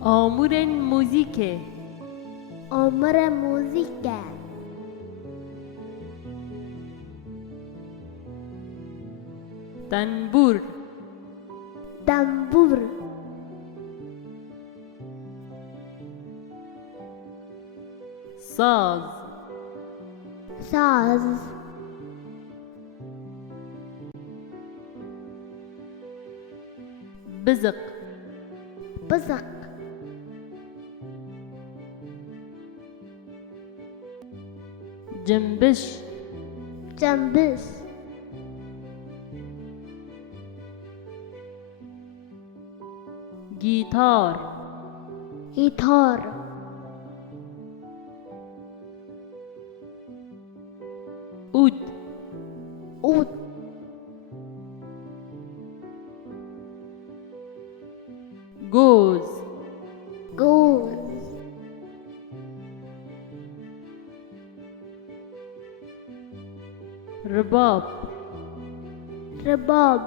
آمور موزیک. آمر موزیک. تنبور. دنبور. ساز. ساز. بزق. بزق. جنبش. جنبش. گیتار. گیتار. عود. عود. گوز. گوز. رباب. رباب.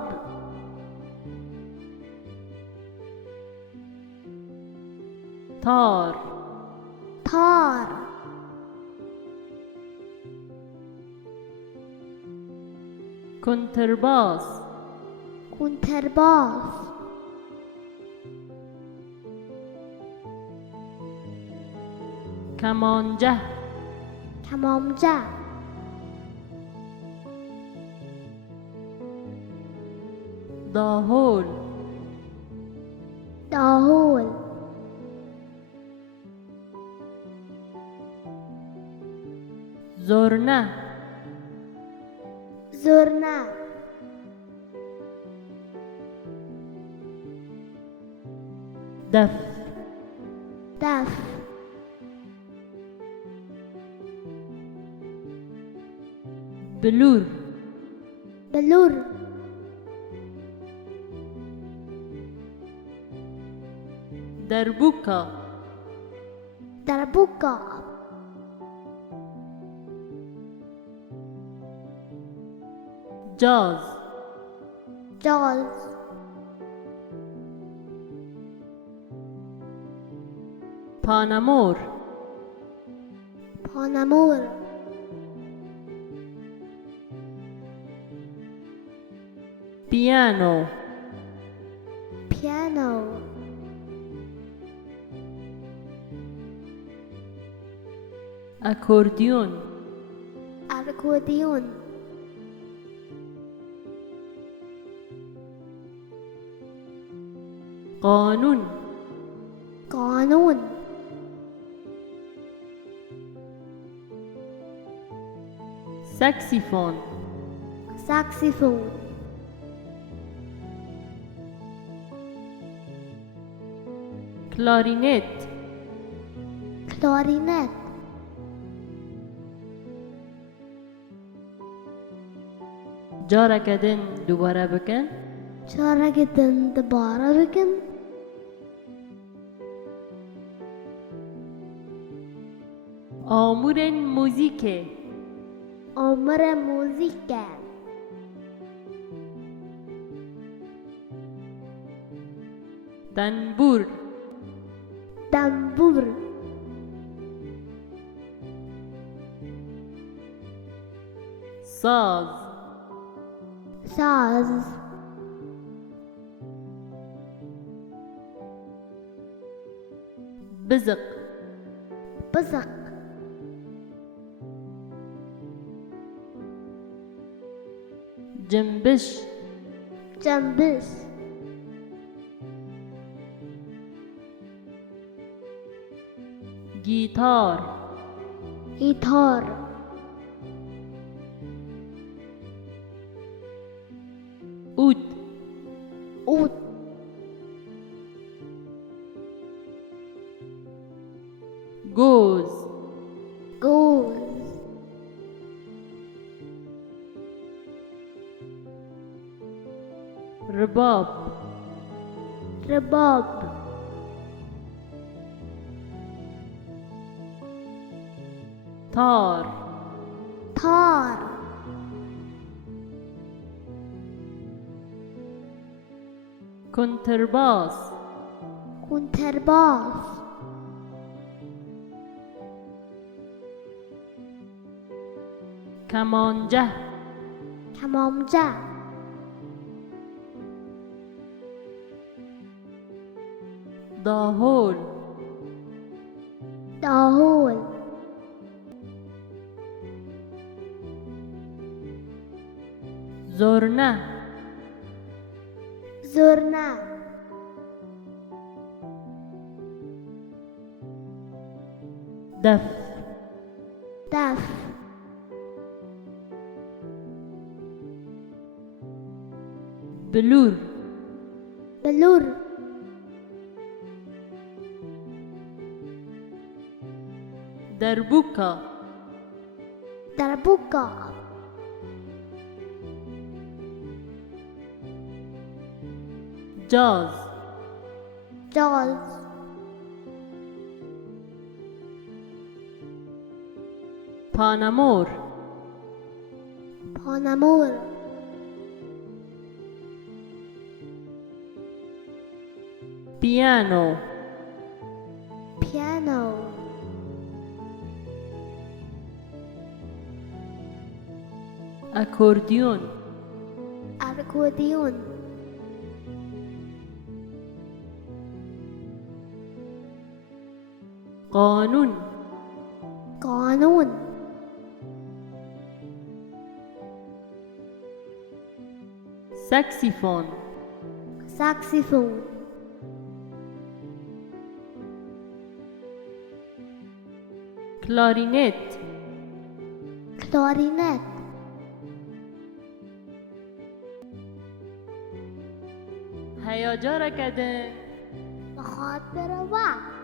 تار. تار. کنترباس. کنترباس. کمانجه. کمانجه. داهول. داهول. زرنه. زرنه. دف. دف. بلور. بلور. دربوکا. دربوکا. جاز. جاز. پانمور. پانمور. پیانو. پیانو. اکوردیون. اکوردیون. قانون. قانون. ساکسیفون. ساکسیفون. کلارینت. کلارینت. جارا کدن دوباره بکن. چرا گدن دوباره بکن. آمور موزیک. آمر موزیک. تنبور. دنبور. ساز. ساز. بزق. بزق. جنبش. جنبش. گیتار. گیتار. عود. عود. گوز. گوز. رباب. رباب. تار. تار. کنترباس. کنترباس کمانجه کمانچه داهول داهول زرنه زرنه دف دف بلور بلور دربوکا دربوکا جاز جاز پانمور پانمور پیانو پیانو اکوردیون اکوردیون قانون قانون ساکسیفون ساکسیفون کلارینت کلارینت هیاجا را کدن بخاطر وقت